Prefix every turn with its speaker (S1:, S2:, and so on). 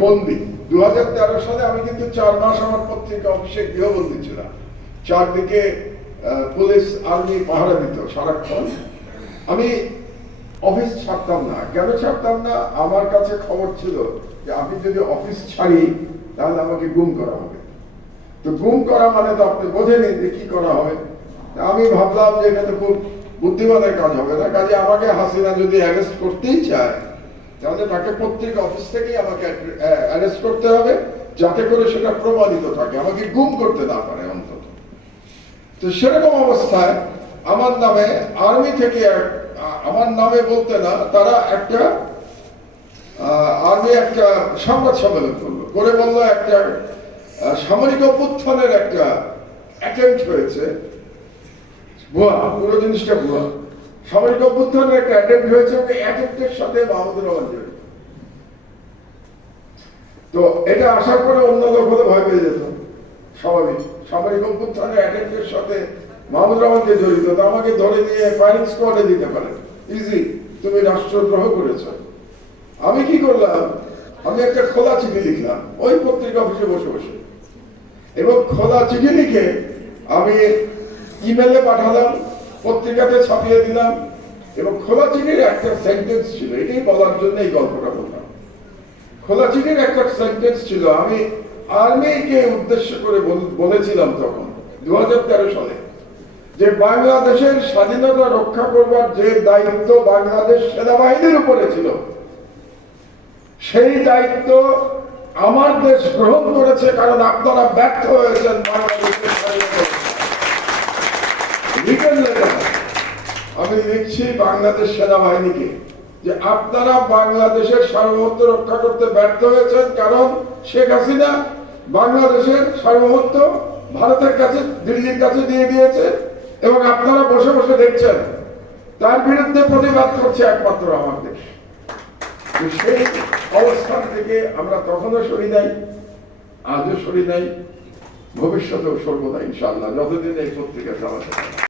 S1: বন্দি। দু সালে আমি কিন্তু চার মাস আমার পত্রিকা অফিসে গৃহবন্দী ছিলাম। চারদিকে পুলিশ, আর্মি, পাহারা দিত সারাক্ষণ। আমি অফিস ছাড়তাম না। কেন ছাড়তাম না? আমার কাছে খবর ছিল যে আমি যদি অফিস ছাড়ি, তাহলে আমাকে গুম করা হবে। তো গুম করা মানে তো আপনি বোঝেনি যে কি করা হবে। আমি ভাবলাম যে এটা তো খুব বুদ্ধিমানের কাজ হবে না। কাজে আমাকে হাসিনা যদি অ্যারেস্ট করতেই চায় তাহলে তাকে প্রত্যেক অফিস থেকেই আমাকে অ্যারেস্ট করতে হবে যাতে করে সেটা প্রমাণিত থাকে। আমাকে গুম করতে না পারে অন্তত। তো সেরকম অবস্থায় আমার নামে আর্মি থেকে আমার নামে বলতে না, তারা একটা আর্মি একটা সংবাদ সম্মেলন করল। করে বলল একটা সামরিক অভ্যুত্থানের একটা অ্যাটেম্প হয়েছে। ভুয়া, পুরো জিনিসটা ভুয়া। সামরিক অভ্যুত্থানের একটা অ্যাটেম্প হয়েছে এবং অ্যাটেম্পের সাথে মাহমুদুর রহমান জড়িত তো এটা আসার পরে অন্য লোক হলে ভয় পেয়ে যেত, স্বাভাবিক। সামরিক অভ্যুত্থানের অ্যাটেম্পের সাথে মাহমুদ রহমানকে জড়িত, তো আমাকে ধরে নিয়ে ফায়ারিং স্কোয়াডে দিতে পারে। ইজি তুমি রাষ্ট্রদ্রোহ করেছ। আমি কি করলাম? আমি একটা খোলা চিঠি লিখলাম, ওই পত্রিকা অফিসে বসে বসে। এবং খোলা চিঠি লিখে আমি ইমেলে পাঠালাম পত্রিকাতে ছাপিয়ে দিলাম এবং খোলা চিঠির একটা সেন্টেন্স ছিল, এটাই বলার জন্য এই গল্পটা বললাম। খোলা চিঠির একটা সেন্টেন্স ছিল, আমি আর্মিকে উদ্দেশ্য করে বলেছিলাম তখন দু সালে, যে বাংলাদেশের স্বাধীনতা রক্ষা করবার যে দায়িত্ব বাংলাদেশ সেনাবাহিনীর উপরে ছিল, সেই দায়িত্ব আমার দেশ গ্রহণ করেছে কারণ আপনারা ব্যর্থ হয়েছেন বাংলাদেশের স্বাধীনতা আমি লিখছি বাংলাদেশ সেনাবাহিনীকে যে আপনারা বাংলাদেশের সার্বভৌমত্ব রক্ষা করতে ব্যর্থ হয়েছেন কারণ শেখ হাসিনা বাংলাদেশের সার্বভৌমত্ব ভারতের কাছে, দিল্লির কাছে দিয়ে দিয়েছে এবং আপনারা বসে বসে দেখছেন। তার বিরুদ্ধে প্রতিবাদ করছে একমাত্র আমার দেশ। সেই অবস্থান থেকে আমরা তখনও সরি নাই, আজও সরি নাই, ভবিষ্যতেও সরবো না ইনশাল্লাহ যতদিন এই পত্রিকা চালাতে